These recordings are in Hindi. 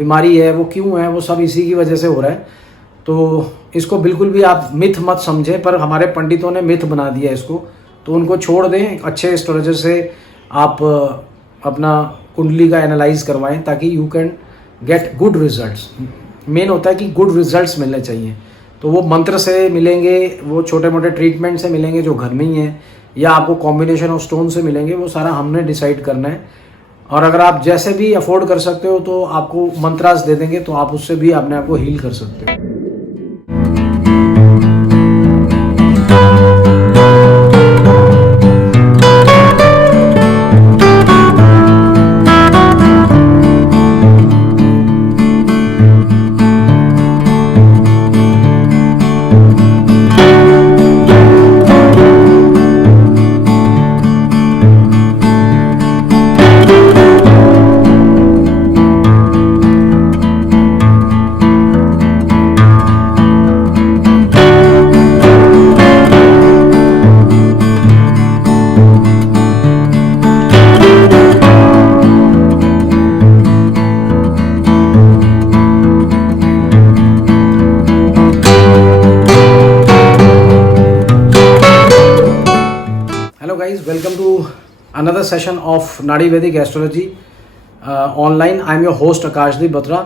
बीमारी है वो क्यों है, वो सब इसी की वजह से हो रहा है। तो इसको बिल्कुल भी आप मिथ मत समझें, पर हमारे पंडितों ने मिथ बना दिया इसको, तो उनको छोड़ दें। अच्छे एस्ट्रोलॉजर से आप अपना कुंडली का एनालाइज करवाएं ताकि you can get good results. Main होता है कि गुड रिजल्ट्स मिलने चाहिए, तो वो मंत्र से मिलेंगे, वो छोटे मोटे ट्रीटमेंट से मिलेंगे जो घर में ही हैं, या आपको कॉम्बिनेशन ऑफ स्टोन से मिलेंगे, वो सारा हमने डिसाइड करना है। और अगर आप जैसे भी अफोर्ड कर सकते हो तो आपको मंत्रास दे देंगे, तो आप उससे भी अपने आप को हील कर सकते हो। Welcome to another session of Nadi Vedic Astrology online. I am your host Akashdeep Batra,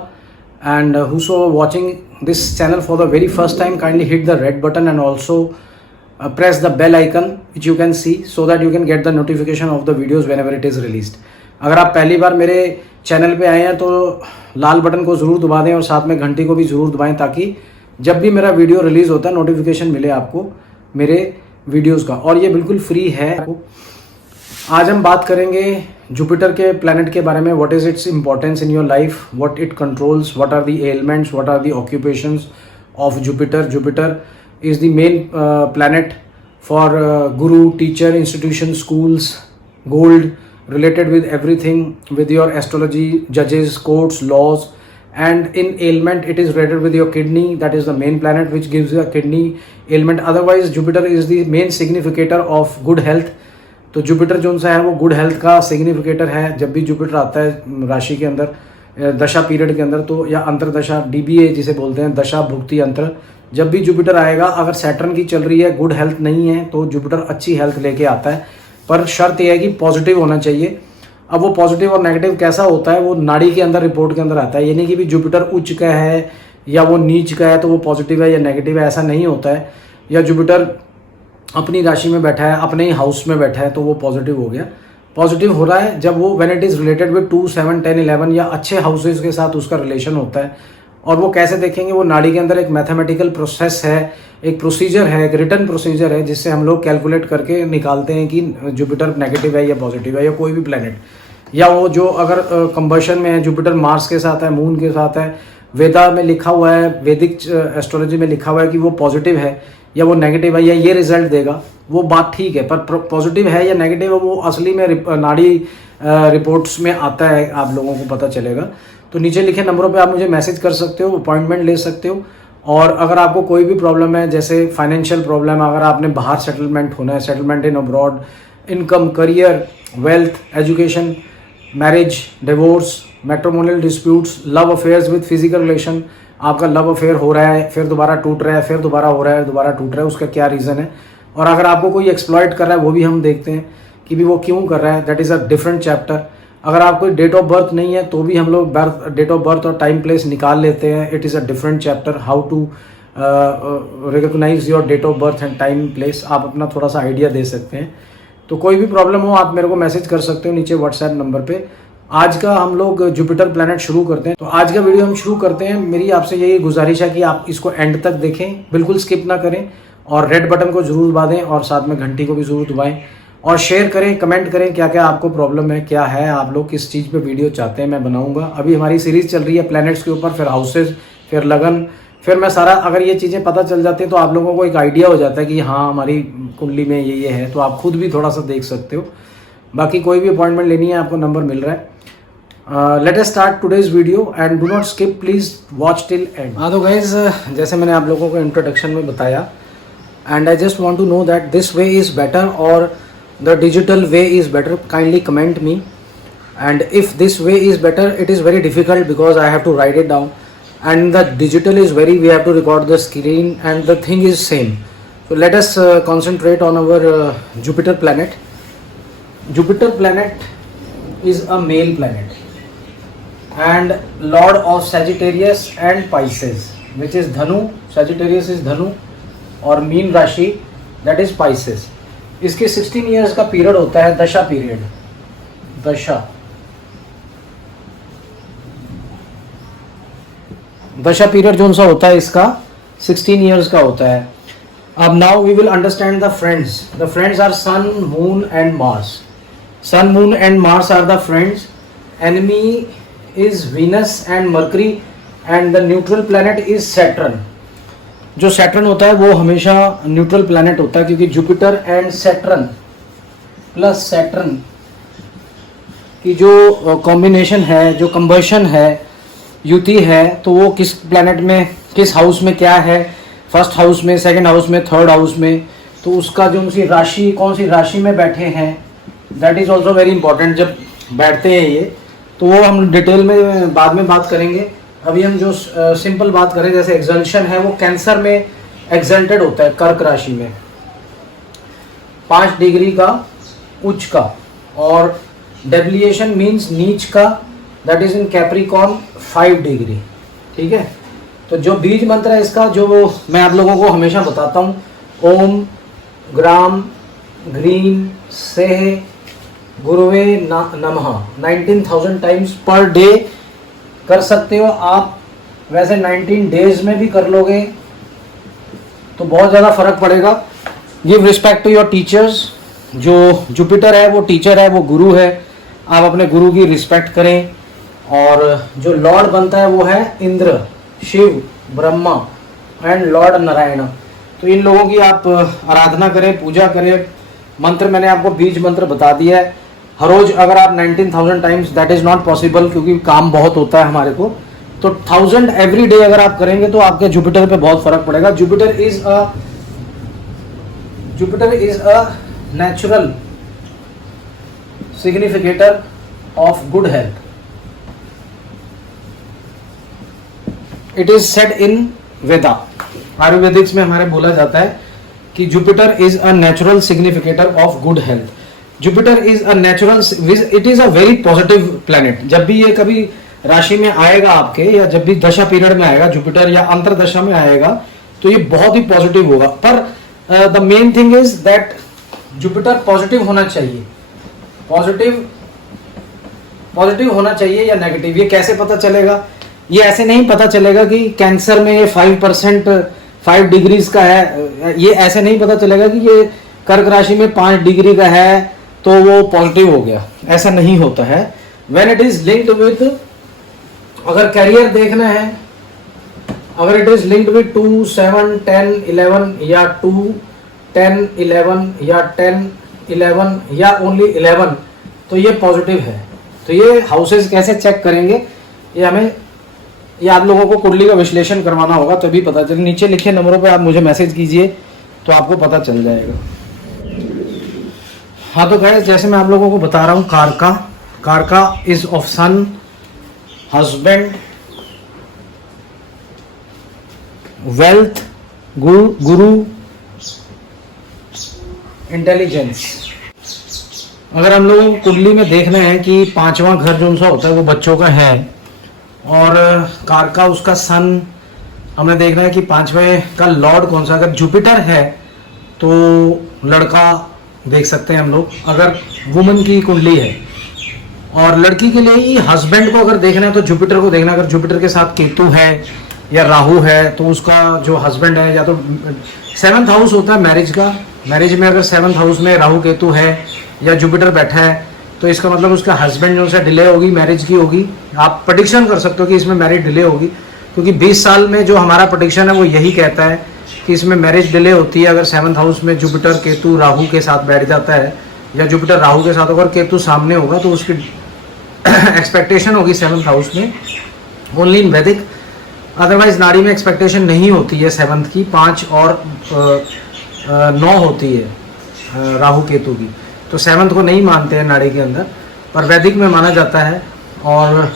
and whoso watching this channel for the very first time, kindly hit the red button and also press the bell icon which you can see, so that you can get the notification of the videos whenever it is released. अगर आप पहली बार मेरे चैनल पे आए हैं तो लाल बटन को ज़रूर दबा दें और साथ में घंटी को भी ज़रूर दबाएं, ताकि जब भी मेरा वीडियो रिलीज़ होता है नोटिफिकेशन मिले आपको मेरे वीडियोस का, और ये बिल्कुल फ्री है। आज हम बात करेंगे जुपिटर के प्लैनेट के बारे में। What is its importance in your life, what it controls, what are the elements, what are the occupations of Jupiter. Jupiter is the main planet for guru, teacher, institution, schools, gold, related with everything with your astrology, judges, courts, laws. And in ailment it is related with your kidney, that is the main planet which gives you a kidney ailment. Otherwise Jupiter is the main significator of good health. तो जुपिटर जो सा है वो गुड हेल्थ का सिग्निफिकेटर है। जब भी जुपिटर आता है राशि के अंदर दशा पीरियड के अंदर, तो या अंतरदशा, DBA जिसे बोलते हैं, दशा भुक्ति अंतर, जब भी जुपिटर आएगा, अगर सैटर्न की चल रही है, गुड हेल्थ नहीं है, तो जुपिटर अच्छी हेल्थ लेके आता है। पर शर्त यह है कि पॉजिटिव होना चाहिए। अब वो पॉजिटिव और नेगेटिव कैसा होता है, वो नाड़ी के अंदर रिपोर्ट के अंदर आता है। ये नहीं कि भी जुपिटर उच्च का है या वो नीच का है तो वो पॉजिटिव है या नेगेटिव है, ऐसा नहीं होता है। या जुपिटर अपनी राशि में बैठा है, अपने ही हाउस में बैठा है, तो वो पॉजिटिव हो गया। पॉजिटिव हो रहा है जब वो when it is related with 2, 7, 10, 11 या अच्छे हाउसेज के साथ उसका रिलेशन होता है। और वो कैसे देखेंगे, वो नाड़ी के अंदर एक मैथमेटिकल प्रोसेस है, एक प्रोसीजर है, एक रिटर्न प्रोसीजर है, जिससे हम लोग कैलकुलेट करके निकालते हैं कि जुपिटर नेगेटिव है या पॉजिटिव है, या कोई भी प्लैनेट, या वो जो अगर कंबर्शन में है, जुपिटर मार्स के साथ है, मून के साथ है, वेदा में लिखा हुआ है, वैदिक एस्ट्रोलॉजी में लिखा हुआ है कि वो पॉजिटिव है या वो नेगेटिव है या ये रिजल्ट देगा, वो बात ठीक है। पर पॉजिटिव है या नेगेटिव है वो असली में नाड़ी रिपोर्ट्स में आता है, आप लोगों को पता चलेगा। तो नीचे लिखे नंबरों पे आप मुझे मैसेज कर सकते हो, अपॉइंटमेंट ले सकते हो। और अगर आपको कोई भी प्रॉब्लम है, जैसे फाइनेंशियल प्रॉब्लम, अगर आपने बाहर सेटलमेंट होना है, settlement in abroad, income, career, wealth, education, marriage, divorce, matrimonial disputes, love affairs with physical relation, आपका लव अफेयर हो रहा है, फिर दोबारा टूट रहा है, फिर दोबारा हो रहा है, दोबारा टूट रहा है, उसका क्या रीज़न है। और अगर आपको कोई एक्सप्लॉइट कर रहा है, वो भी हम देखते हैं कि भी वो क्यों कर रहा है, that is a different chapter. अगर आपको डेट ऑफ बर्थ नहीं है तो भी हम लोग डेट ऑफ बर्थ और टाइम प्लेस निकाल लेते हैं। It is a different chapter, how to recognise your date of birth and time place. आप अपना थोड़ा सा आइडिया दे सकते हैं। तो कोई भी प्रॉब्लम हो आप मेरे को मैसेज कर सकते हो नीचे व्हाट्सएप नंबर पे। आज का हम लोग जुपिटर प्लैनेट शुरू करते हैं। तो आज का वीडियो हम शुरू करते हैं। मेरी आपसे यही गुजारिश है कि आप इसको एंड तक देखें, बिल्कुल स्किप ना करें, और रेड बटन को जरूर दबा दें और साथ में घंटी को भी जरूर दबाएं, और शेयर करें, कमेंट करें क्या क्या आपको प्रॉब्लम है, क्या है, आप लोग किस चीज़ पे वीडियो चाहते हैं, मैं बनाऊंगा। अभी हमारी सीरीज चल रही है प्लैनेट्स के ऊपर, फिर हाउसेज, फिर लगन, फिर मैं सारा, अगर ये चीज़ें पता चल जाती हैं तो आप लोगों को एक आइडिया हो जाता है कि हाँ हमारी कुंडली में ये है, तो आप खुद भी थोड़ा सा देख सकते हो। बाकी कोई भी अपॉइंटमेंट लेनी है आपको नंबर मिल रहा है। Let us start today's video and do not skip, please watch till and. हाँ तो गाइज, जैसे मैंने आप लोगों को इंट्रोडक्शन में बताया, and I just want to know that this way is better or the digital way is better, kindly comment me. and if this way is better, it is very difficult because I have to write it down, and the digital is very, we have to record the screen, and the thing is same. So let us concentrate on our Jupiter planet. Jupiter planet is a male planet and lord of Sagittarius and Pisces, which is Dhanu. Sagittarius is Dhanu और मीन राशि that is Pisces. इसके 16 years का पीरियड होता है, दशा पीरियड, दशा पीरियड जो सा होता है इसका 16 years का होता है. अब now we will understand the friends. The friends are Sun, Moon and Mars. Sun, Moon and Mars are the friends. Enemy is Venus and Mercury and the neutral planet is Saturn. जो सैटर्न होता है वो हमेशा न्यूट्रल प्लैनेट होता है, क्योंकि Jupiter and Saturn plus Saturn की जो कॉम्बिनेशन है, जो कंबशन है, युति है, तो वो किस प्लैनेट में, किस हाउस में क्या है, फर्स्ट हाउस में, सेकंड हाउस में, थर्ड हाउस में, तो उसका जो उनकी राशि, कौन सी राशि में बैठे हैं, that is also very important. जब बैठते हैं ये, तो वो हम डिटेल में बाद में बात करेंगे. अभी हम जो सिंपल बात करें, जैसे एक्सल्शन है, वो कैंसर में एक्सल्टेड होता है, कर्क राशि में 5 डिग्री का उच्च का, और डेविएशन मीन्स नीच का, that is in Capricorn 5 degree. ठीक है. तो जो बीज मंत्र है इसका, जो मैं आप लोगों को हमेशा बताता हूँ, ओम ग्राम ग्रीन सेह गुरुवे नमः 19,000 टाइम्स पर डे कर सकते हो आप. वैसे 19 डेज में भी कर लोगे तो बहुत ज़्यादा फर्क पड़ेगा. Give respect to your teachers. जो जुपिटर है वो टीचर है, वो गुरु है. आप अपने गुरु की रिस्पेक्ट करें. और जो लॉर्ड बनता है वो है इंद्र, शिव, ब्रह्मा एंड लॉर्ड नारायण. तो इन लोगों की आप आराधना करें, पूजा करें. मंत्र मैंने आपको बीज मंत्र बता दिया है. हर रोज अगर आप 19,000 times, that is not possible क्योंकि काम बहुत होता है हमारे को, तो 1000 एवरी डे अगर आप करेंगे तो आपके जुपिटर पे बहुत फर्क पड़ेगा. Jupiter is a natural significator of good health. It is said in Veda. Ayurvedics में हमारे बोला जाता है कि Jupiter is a natural significator of good health. Jupiter is a natural, it is a very positive planet. जब भी ये कभी राशि में आएगा आपके, या जब भी दशा पीरियड में आएगा जुपिटर, या अंतरदशा में आएगा, तो ये बहुत ही पॉजिटिव होगा. पर the main thing is that Jupiter positive होना चाहिए. पॉजिटिव होना चाहिए या नेगेटिव, ये कैसे पता चलेगा? ये ऐसे नहीं पता चलेगा कि कैंसर में ये 5% 5 डिग्रीज का है. ये ऐसे नहीं पता चलेगा कि ये कर्क राशि में 5 डिग्री का है तो वो पॉजिटिव हो गया. ऐसा नहीं होता है. When it is linked with, अगर कैरियर देखना है, अगर इट इज लिंक्ड विद 2, 7, 10, 11 या 2, 10, 11 या 10, 11 या ओनली 11, तो ये पॉजिटिव है. तो ये हाउसेस कैसे चेक करेंगे, ये आप लोगों को कुंडली का विश्लेषण करवाना होगा तभी पता चले. नीचे लिखे नंबरों पे आप मुझे मैसेज कीजिए तो आपको पता चल जाएगा. हाँ, तो गाइस जैसे मैं आप लोगों को बता रहा हूँ, karaka is of Sun, husband, wealth, guru, intelligence. अगर हम लोगों को कुंडली में देखना है कि 5वां घर जो सा होता है वो बच्चों का है, और कारका उसका सन, हमें देखना है कि 5वें का लॉर्ड कौन सा. अगर जुपिटर है तो लड़का देख सकते हैं हम लोग, अगर वुमन की कुंडली है. और लड़की के लिए ही हस्बैंड को अगर देखना है तो जुपिटर को देखना. अगर जुपिटर के साथ केतु है या राहु है तो उसका जो हस्बैंड है, या तो 7th हाउस होता है मैरिज का. मैरिज में अगर 7th हाउस में राहु केतु है या जुपिटर बैठा है तो इसका मतलब उसका हस्बैंड जो है डिले होगी, मैरिज की होगी. आप प्रेडिक्शन कर सकते हो कि इसमें मैरिज डिले होगी, क्योंकि 20 साल में जो हमारा प्रेडिक्शन है वो यही कहता है कि इसमें मैरिज डिले होती है. अगर 7th हाउस में जुपिटर केतु राहु के साथ बैठ जाता है, या जुपिटर राहु के साथ अगर केतु सामने होगा, तो उसकी एक्सपेक्टेशन होगी 7th हाउस में, ओनली इन वैदिक. अदरवाइज नाड़ी में एक्सपेक्टेशन नहीं होती है 7th की. 5 और 9 होती है राहु केतु की, तो 7th को नहीं मानते हैं नाड़ी के अंदर. पर वैदिक में माना जाता है। और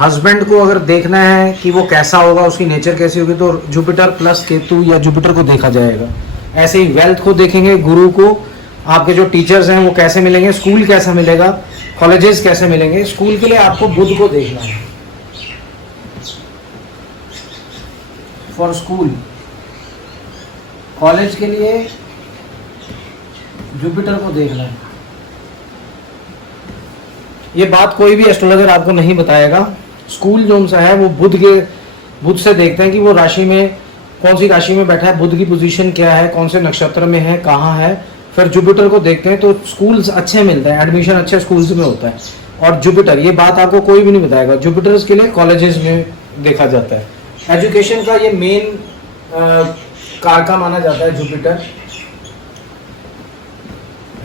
हस्बैंड को अगर देखना है कि वो कैसा होगा, उसकी नेचर कैसी होगी, तो जुपिटर प्लस केतु या जुपिटर को देखा जाएगा। ऐसे ही वेल्थ को देखेंगे, गुरु को, आपके जो टीचर्स हैं वो कैसे मिलेंगे, स्कूल कैसा मिलेगा, कॉलेजेस कैसे मिलेंगे। स्कूल के लिए आपको बुध को देखना है फॉर स्कूल। कॉलेज के लिए जुपिटर को देखना है। ये बात कोई भी एस्ट्रोलॉजर आपको नहीं बताएगा। स्कूल जो सा है वो बुध से देखते हैं कि वो राशि में, कौन सी राशि में बैठा है, बुध की पोजीशन क्या है, कौन से नक्षत्र में है, कहाँ है। फिर जुपिटर को देखते हैं तो स्कूल्स अच्छे मिलते हैं, एडमिशन अच्छे स्कूल्स में होता है। और जुपिटर, ये बात आपको कोई भी नहीं बताएगा, जुपिटर्स के लिए कॉलेजेस में देखा जाता है। एजुकेशन का ये मेन कारका माना जाता है जुपिटर।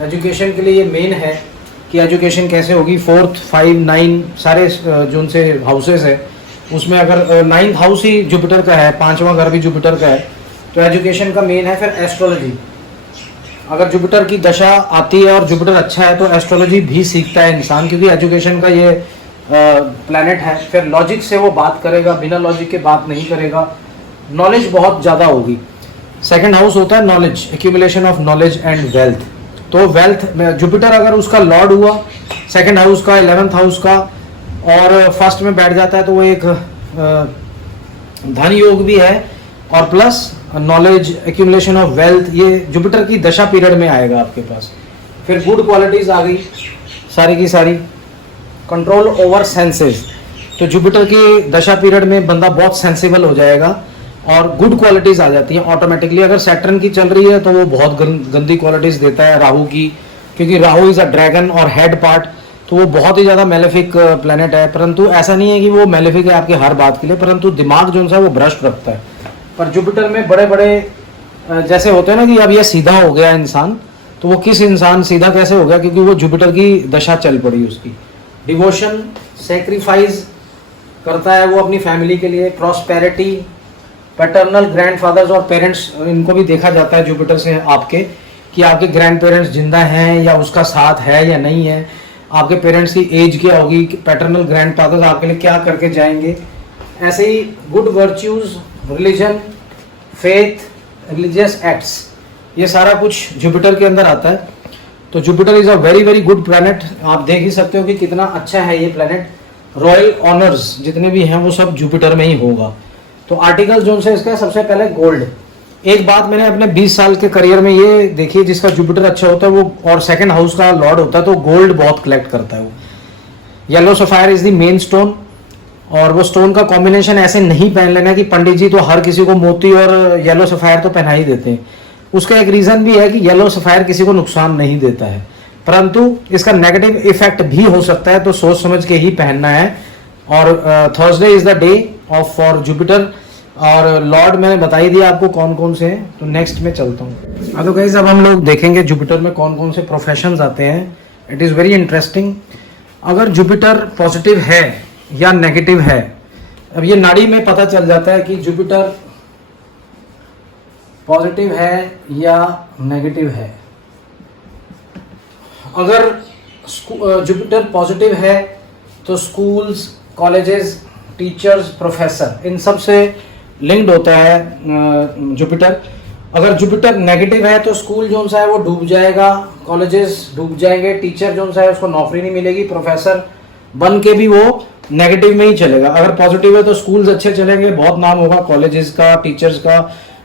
एजुकेशन के लिए ये मेन है कि एजुकेशन कैसे होगी। 4th, 5, 9 सारे जो उनसे हाउसेस है उसमें अगर 9th हाउस ही जुपिटर का है, 5वां घर भी जुपिटर का है, तो एजुकेशन का मेन है। फिर एस्ट्रोलॉजी, अगर जुपिटर की दशा आती है और जुपिटर अच्छा है तो एस्ट्रोलॉजी भी सीखता है इंसान, क्योंकि एजुकेशन का ये प्लैनेट है। फिर लॉजिक से वो बात करेगा, बिना लॉजिक के बात नहीं करेगा, नॉलेज बहुत ज़्यादा होगी। सेकंड हाउस होता है knowledge, accumulation of knowledge and wealth. तो वेल्थ में जुपिटर अगर उसका लॉर्ड हुआ, सेकंड हाउस का, 11th हाउस का, और फर्स्ट में बैठ जाता है, तो वो एक धन योग भी है और plus knowledge, accumulation of wealth, ये जुपिटर की दशा पीरियड में आएगा आपके पास। फिर गुड क्वालिटीज आ गई सारी की सारी। कंट्रोल ओवर सेंसेस, तो जुपिटर की दशा पीरियड में बंदा बहुत सेंसिबल हो जाएगा और गुड क्वालिटीज आ जाती हैं ऑटोमेटिकली। अगर सैटर्न की चल रही है तो वो बहुत गंदी क्वालिटीज देता है राहु की, क्योंकि राहु इज अ ड्रैगन और हेड पार्ट, तो वो बहुत ही ज़्यादा मेलेफिक प्लेनेट है। परंतु ऐसा नहीं है कि वो मेलेफिक है आपकी हर बात के लिए, परंतु दिमाग जो है वो भ्रष्ट रखता है। पर जुपिटर में बड़े बड़े जैसे होते हैं ना कि अब ये सीधा हो गया इंसान, तो वो किस इंसान सीधा कैसे हो गया, क्योंकि वो जुपिटर की दशा चल पड़ी उसकी। डिवोशन, सेक्रीफाइस करता है वो अपनी फैमिली के लिए। प्रॉस्पेरिटी, पैटर्नल ग्रैंडफादर्स और पेरेंट्स, इनको भी देखा जाता है जुपिटर से आपके, कि आपके ग्रैंड पेरेंट्स जिंदा हैं या उसका साथ है या नहीं है, आपके पेरेंट्स की एज क्या होगी, पैटर्नल ग्रैंडफादर्स आपके लिए क्या करके जाएंगे। ऐसे ही good virtues, religion, faith, religious acts, ये सारा कुछ जुपिटर के अंदर आता है। तो Jupiter is a very very good planet. आप देख ही सकते हो कि कितना अच्छा है ये प्लैनेट। रॉयल ऑनर्स जितने भी हैं वो सब जुपिटर में ही होगा। तो आर्टिकल जो से इसका सबसे पहले गोल्ड। एक बात मैंने अपने 20 साल के करियर में ये देखी, जिसका जुपिटर अच्छा होता है वो और सेकंड हाउस का लॉर्ड होता है तो गोल्ड बहुत कलेक्ट करता है वो। Yellow sapphire is the main stone, और वो स्टोन का कॉम्बिनेशन ऐसे नहीं पहन लेना कि पंडित जी तो हर किसी को मोती और येलो सफायर तो पहना ही देते हैं। उसका एक रीजन भी है कि येलो सफायर किसी को नुकसान नहीं देता है, परंतु इसका नेगेटिव इफेक्ट भी हो सकता है, तो सोच समझ के ही पहनना है। और Thursday is the day of for Jupiter, और लॉर्ड मैंने बता ही दिया आपको कौन कौन से हैं। तो नेक्स्ट में चलता हूँ। तो गाइस अब हम लोग देखेंगे जुपिटर में कौन कौन से प्रोफेशंस आते हैं। It is very interesting. अगर जुपिटर पॉजिटिव है या नेगेटिव है, अब ये नाड़ी में पता चल जाता है कि जुपिटर पॉजिटिव है या नेगेटिव है। अगर जुपिटर पॉजिटिव है तो स्कूल्स, कॉलेजेस, टीचर्स, प्रोफेसर, इन सब से लिंक्ड होता है जुपिटर। अगर जुपिटर नेगेटिव है तो स्कूल जो सा है वो डूब जाएगा, कॉलेजेस डूब जाएंगे, टीचर जो सा है उसको नौकरी नहीं मिलेगी, प्रोफेसर बन के भी वो नेगेटिव में ही चलेगा। अगर पॉजिटिव है तो स्कूल्स अच्छे चलेंगे, बहुत नाम होगा कॉलेजेस का, टीचर्स का,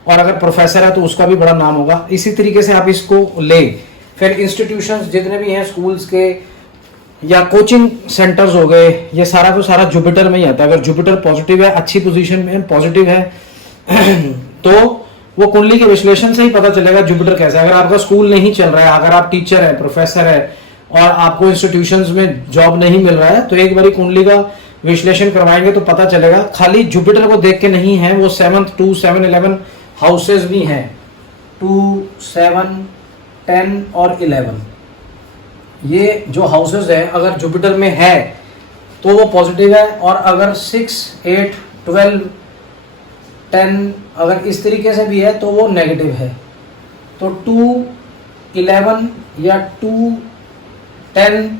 और अगर प्रोफेसर है तो उसका भी बड़ा नाम होगा। इसी तरीके से आप इसको ले। फिर इंस्टीट्यूशंस जितने भी हैं स्कूल्स के या कोचिंग सेंटर्स हो गए, ये सारा को सारा जुपिटर में ही आता है। अगर जुपिटर पॉजिटिव है, अच्छी पोजीशन में पॉजिटिव है तो वो कुंडली के विश्लेषण से ही पता चलेगा जुपिटर कैसा है। अगर आपका स्कूल नहीं चल रहा है, अगर आप टीचर है, प्रोफेसर है और आपको इंस्टीट्यूशंस में जॉब नहीं मिल रहा है, तो एक बारी कुंडली का विश्लेषण करवाएंगे तो पता चलेगा। खाली जुपिटर को देख के नहीं है, वो 7th, 2, 7, 11 हाउसेस भी हैं, 2, 7, 10 और 11। ये जो हाउसेस है अगर जुपिटर में है तो वो पॉजिटिव है, और अगर 6, 8, 12, 10 अगर इस तरीके से भी है तो वो नेगेटिव है। तो 2, 11 या 2, 10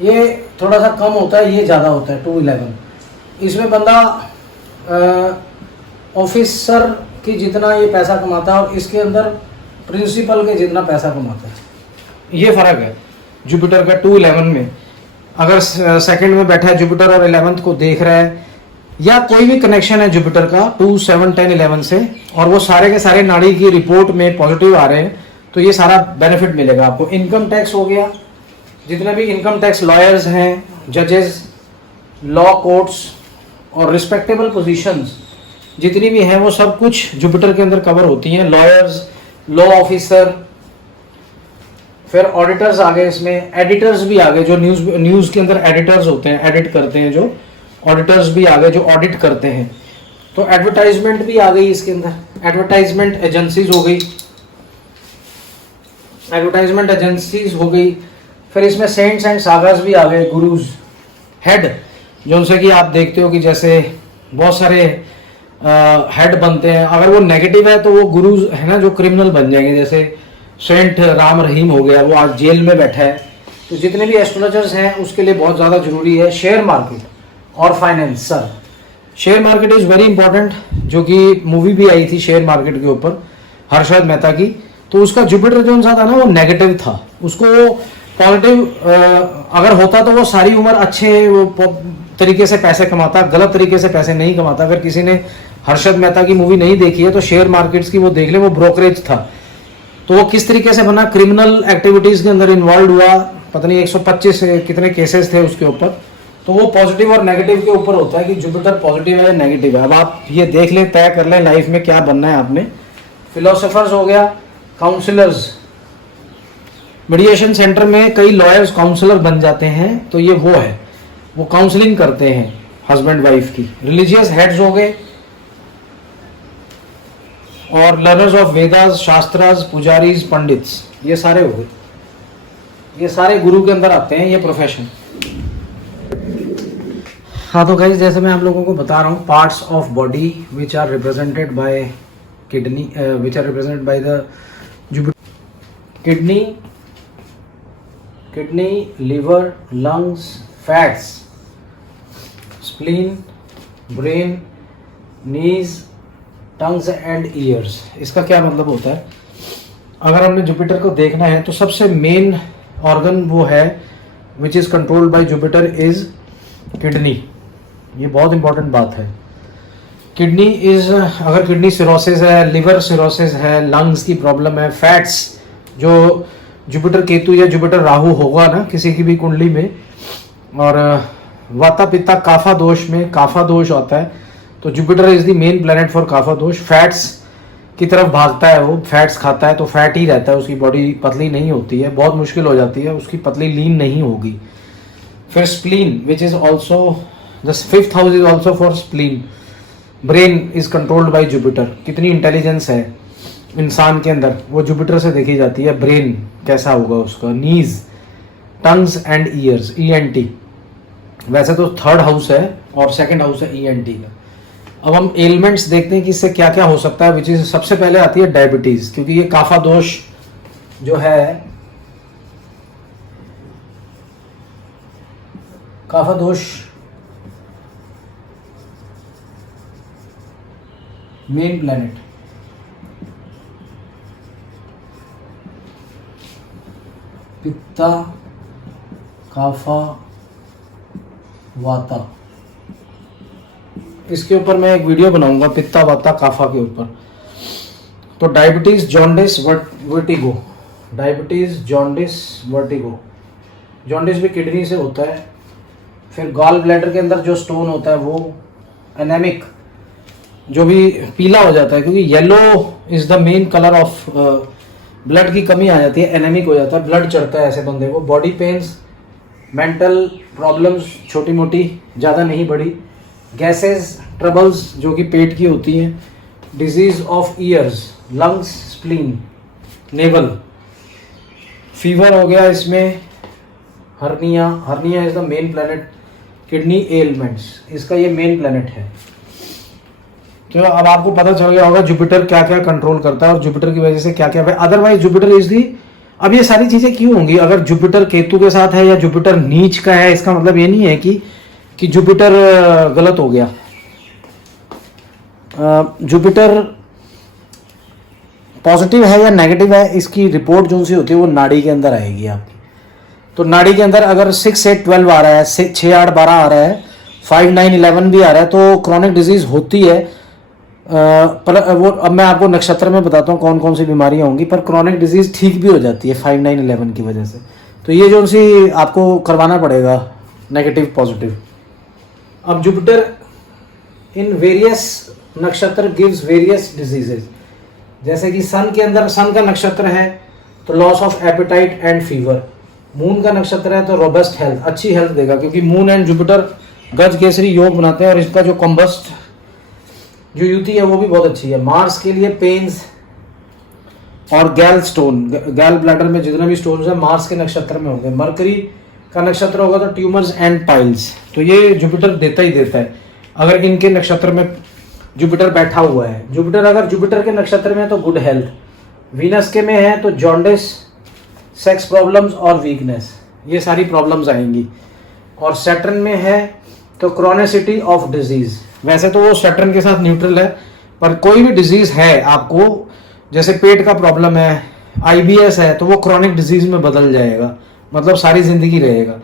ये थोड़ा सा कम होता है, ये ज़्यादा होता है 211। इसमें बंदा ऑफिसर की जितना ये पैसा कमाता है और इसके अंदर प्रिंसिपल के जितना पैसा कमाता है, ये फ़र्क है जुपिटर का 211 में। अगर सेकंड में बैठा है जुपिटर और 11th को देख रहा है, या कोई भी कनेक्शन है जुपिटर का 2, 7, 10, 11 से, और वो सारे के सारे नाड़ी की रिपोर्ट में पॉजिटिव आ रहे हैं, तो ये सारा बेनिफिट मिलेगा आपको। इनकम टैक्स हो गया, जितने भी इनकम टैक्स लॉयर्स हैं, जजेस, लॉ कोर्ट्स और रिस्पेक्टेबल पोजीशंस जितनी भी हैं, वो सब कुछ जुपिटर के अंदर कवर होती हैं। लॉयर्स, लॉ ऑफिसर, फिर ऑडिटर्स आ गए, इसमें एडिटर्स भी आ गए, जो न्यूज़ के अंदर एडिटर्स होते हैं, एडिट करते हैं, जो ऑडिटर्स भी आ गए जो ऑडिट करते हैं। तो एडवर्टाइजमेंट भी आ गई इसके अंदर, एडवर्टाइजमेंट एजेंसीज हो गई, एडवर्टाइजमेंट एजेंसीज हो गई। फिर इसमें सेंट्स एंड सागास भी आ गए, गुरुज, हेड, जो उनसे कि आप देखते हो कि जैसे बहुत सारे हेड बनते हैं, अगर वो नेगेटिव है तो वो गुरुज है ना जो क्रिमिनल बन जाएंगे। जैसे सेंट राम रहीम हो गया, वो आज जेल में बैठा है। तो जितने भी एस्ट्रोलॉजर्स हैं उसके लिए बहुत ज़्यादा जरूरी है शेयर मार्केट और finance. Sir share market is very important, जो कि मूवी भी आई थी शेयर मार्केट के ऊपर हर्षद मेहता की। तो उसका जुपिटर जो था ना वो नेगेटिव था, उसको पॉजिटिव अगर होता तो वो सारी उम्र अच्छे वो तरीके से पैसे कमाता, गलत तरीके से पैसे नहीं कमाता। अगर किसी ने हर्षद मेहता की मूवी नहीं देखी है तो शेयर मार्केट्स की वो देख ले, वो ब्रोकरेज था। तो वो किस तरीके से बना, क्रिमिनल एक्टिविटीज़ के अंदर इन्वॉल्व हुआ, पता नहीं 125 कितने केसेस थे उसके ऊपर। तो वो पॉजिटिव और नेगेटिव के ऊपर होता है कि जुपिटर पॉजिटिव है या नेगेटिव है। अब आप ये देख लें, तय कर लें लाइफ में क्या बनना है आपने। फिलोसोफर्स हो गया, काउंसलर्स, मेडिएशन सेंटर में कई लॉयर्स काउंसलर बन जाते हैं, तो ये वो है, वो काउंसलिंग करते हैं हस्बैंड वाइफ की। रिलीजियस हेड्स हो गए, और learners of Vedas, shastras, pujaris, pandits, ये सारे हो गए, ये सारे गुरु के अंदर आते हैं ये प्रोफेशन। हाँ तो गाइस, जैसे मैं आप लोगों को बता रहा हूँ, parts of body which are represented by kidney, which are represented by the kidney, liver, lungs, fats, spleen, brain, knees, tongues and ears. इसका क्या मतलब होता है? अगर हमने जुपिटर को देखना है तो सबसे मेन ऑर्गन वो है which is controlled by Jupiter is kidney. ये बहुत इंपॉर्टेंट बात है। किडनी इज, अगर किडनी सिरोसिस है, लिवर सिरोसिस है, लंग्स की प्रॉब्लम है, फैट्स, जो जुपिटर केतु या जुपिटर राहु होगा ना किसी की भी कुंडली में, और वाता पित्ता काफा दोष में काफा दोष आता है, तो Jupiter is the main planet for kapha dosha. Fats की तरफ भागता है, वो फैट्स खाता है तो फैट ही रहता है, उसकी बॉडी पतली नहीं होती है, बहुत मुश्किल हो जाती है, उसकी पतली लीन नहीं होगी। फिर spleen which is also the 5th house is also for spleen. Brain is controlled by Jupiter. कितनी इंटेलिजेंस है इंसान के अंदर वो जुपिटर से देखी जाती है, ब्रेन कैसा होगा उसका। नीज, टंग्स एंड ईयर्स, ENT, वैसे तो 3rd हाउस है और 2nd हाउस है ENT का। अब हम एलिमेंट्स देखते हैं कि इससे क्या क्या हो सकता है, विच इज सबसे पहले आती है डायबिटीज, क्योंकि ये काफा दोष जो है, काफा दोष मेन प्लैनेट, पित्ता, काफा, वाता, इसके ऊपर मैं एक वीडियो बनाऊंगा पित्ता, वाता, काफा के ऊपर। तो diabetes, jaundice, vertigo, diabetes, jaundice, vertigo, jaundice भी किडनी से होता है। फिर गॉल ब्लैडर के अंदर जो स्टोन होता है वो, एनेमिक, जो भी पीला हो जाता है, क्योंकि yellow is the main colour of, blood की कमी आ जाती है, एनेमिक हो जाता है, ब्लड चढ़ता है ऐसे बंदे को। बॉडी पेन्स, मेंटल प्रॉब्लम्स, छोटी मोटी, ज़्यादा नहीं बड़ी, गैसेस, ट्रबल्स जो कि पेट की होती हैं, disease of years, lungs, spleen, naval, fever हो गया इसमें, hernia, hernia is the main planet, kidney elements, इसका ये मेन प्लैनेट है। तो अब आपको पता चल गया होगा जुपिटर क्या क्या कंट्रोल करता है और जुपिटर की वजह से क्या क्या है। अदरवाइज जुपिटर इज दी अब ये सारी चीजें क्यों होंगी? अगर जुपिटर केतु के साथ है या जुपिटर नीच का है, इसका मतलब ये नहीं है कि जुपिटर गलत हो गया। जुपिटर पॉजिटिव है या नेगेटिव है, इसकी रिपोर्ट जो सी होती है वो नाड़ी के अंदर आएगी आपकी। तो नाड़ी के अंदर अगर 6, 8, 12 आ रहा है, 6, 8, 12 आ रहा है, 5, 9, 11 भी आ रहा है, तो क्रॉनिक डिजीज होती है। पर वो अब मैं आपको नक्षत्र में बताता हूँ कौन कौन सी बीमारियां होंगी, पर क्रॉनिक डिजीज ठीक भी हो जाती है 5, 9, 11 की वजह से। तो ये जो सी आपको करवाना पड़ेगा नेगेटिव पॉजिटिव। अब जुपिटर इन वेरियस नक्षत्र गिव्स वेरियस डिजीजेज। जैसे कि सन के अंदर, सन का नक्षत्र है तो loss of appetite and fever. Moon का नक्षत्र है तो रोबस्ट हेल्थ, अच्छी हेल्थ देगा, क्योंकि मून एंड जुपिटर गज केसरी योग बनाते हैं और इसका जो कॉम्बस्ट जो युति है वो भी बहुत अच्छी है। मार्स के लिए पेन्स और गैल स्टोन, गैल ब्लैडर में जितने भी स्टोन्स हैं मार्स के नक्षत्र में होंगे। मरकरी का नक्षत्र होगा तो ट्यूमर्स एंड पाइल्स। तो ये जुपिटर देता ही देता है अगर इनके नक्षत्र में जुपिटर बैठा हुआ है। जुपिटर अगर जुपिटर के नक्षत्र में है तो गुड हेल्थ, वीनस के में है तो जॉन्डिस, सेक्स प्रॉब्लम्स और वीकनेस, ये सारी प्रॉब्लम्स आएंगी। और सैटर्न में है तो क्रॉनिसिटी ऑफ डिजीज। वैसे तो वो सैटर्न के साथ न्यूट्रल है, पर कोई भी डिजीज है आपको, जैसे पेट का प्रॉब्लम है, आईबीएस है, तो वो क्रॉनिक डिजीज में बदल जाएगा, मतलब सारी जिंदगी रहेगा।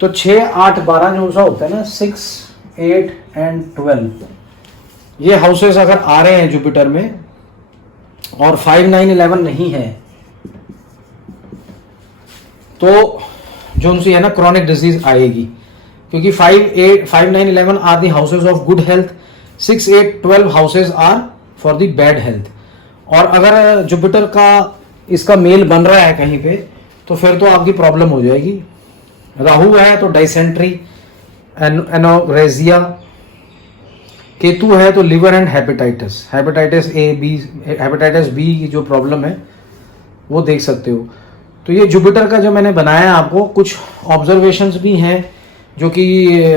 तो 6, 8, 12 जो सा होता है ना, 6, 8 एंड 12, ये हाउसेस अगर आ रहे हैं जुपिटर में और 5, 9, 11 नहीं है, तो जो सी है ना क्रॉनिक डिजीज आएगी। क्योंकि 5, 9, 11 are the houses of good health, 6, 8, 12 houses are for the bad health. और अगर जुपिटर का इसका मेल बन रहा है कहीं पे, तो फिर तो आपकी प्रॉब्लम हो जाएगी। राहु है तो डाइसेंट्री, एनोरेजिया। केतु है तो liver and hepatitis, hepatitis A, B, hepatitis B की जो प्रॉब्लम है वो देख सकते हो। तो ये जुपिटर का जो मैंने बनाया है आपको, कुछ ऑब्जर्वेशंस भी हैं जो कि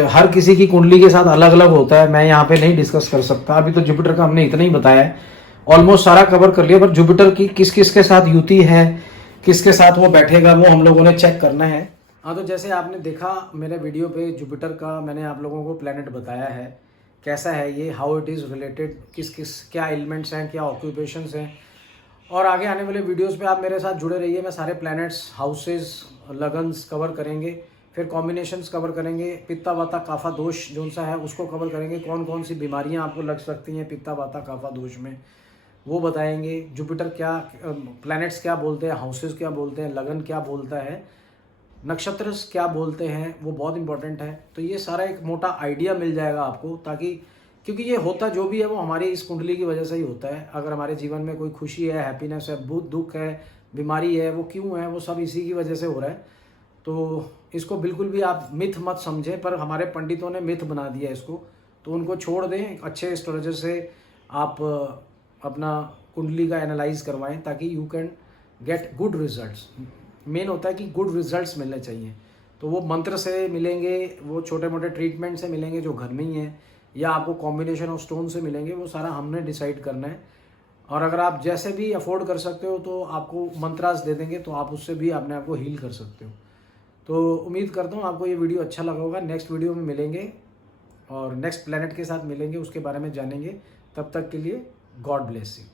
हर किसी की कुंडली के साथ अलग अलग होता है, मैं यहाँ पे नहीं डिस्कस कर सकता। अभी तो जुपिटर का हमने इतना ही बताया है, ऑलमोस्ट सारा कवर कर लिया। पर जुपिटर की किस किस के साथ युति है, किसके साथ वो बैठेगा, वो हम लोगों ने चेक करना है। हाँ, तो जैसे आपने देखा मेरे वीडियो पे जुपिटर का मैंने आप लोगों को प्लैनेट बताया है, कैसा है ये, हाउ इट इज़ रिलेटेड, किस किस क्या एलिमेंट्स हैं, क्या ऑक्यूपेशंस हैं। और आगे आने वाले वीडियोस पे आप मेरे साथ जुड़े रहिए। मैं सारे प्लैनेट्स, हाउसेस, लगन्स कवर करेंगे, फिर कॉम्बिनेशंस कवर करेंगे, पित्ता वाता काफा दोष जो सा है उसको कवर करेंगे, कौन कौन सी बीमारियां आपको लग सकती हैं पित्ता वाता काफा दोष में वो बताएंगे। जुपिटर क्या, प्लैनेट्स क्या बोलते हैं, हाउसेस क्या बोलते हैं, लगन क्या बोलता है, नक्षत्र क्या बोलते हैं, वो बहुत इंपॉर्टेंट है। तो ये सारा एक मोटा आइडिया मिल जाएगा आपको, ताकि क्योंकि ये होता जो भी है वो हमारी इस कुंडली की वजह से ही होता है। अगर हमारे जीवन में कोई खुशी है, हैप्पीनेस है, दुख है, बीमारी है, वो क्यों है, वो सब इसी की वजह से हो रहा है। तो इसको बिल्कुल भी आप मिथ मत समझें, पर हमारे पंडितों ने मिथ बना दिया इसको, तो उनको छोड़ दें। अच्छे एस्ट्रोलॉजर से आप अपना कुंडली का एनालाइज करवाएं, ताकि you can get good results. Main होता है कि गुड रिजल्ट्स मिलने चाहिए। तो वो मंत्र से मिलेंगे, वो छोटे मोटे ट्रीटमेंट से मिलेंगे जो घर में ही हैं, या आपको कॉम्बिनेशन ऑफ स्टोन से मिलेंगे, वो सारा हमने डिसाइड करना है। और अगर आप जैसे भी अफोर्ड कर सकते हो तो आपको मंत्रास दे देंगे, तो आप उससे भी अपने आप को हील कर सकते हो। तो उम्मीद करता हूँ आपको ये वीडियो अच्छा लगा होगा। नेक्स्ट वीडियो में मिलेंगे और नेक्स्ट प्लैनेट के साथ मिलेंगे, उसके बारे में जानेंगे। तब तक के लिए गॉड ब्लेस यू।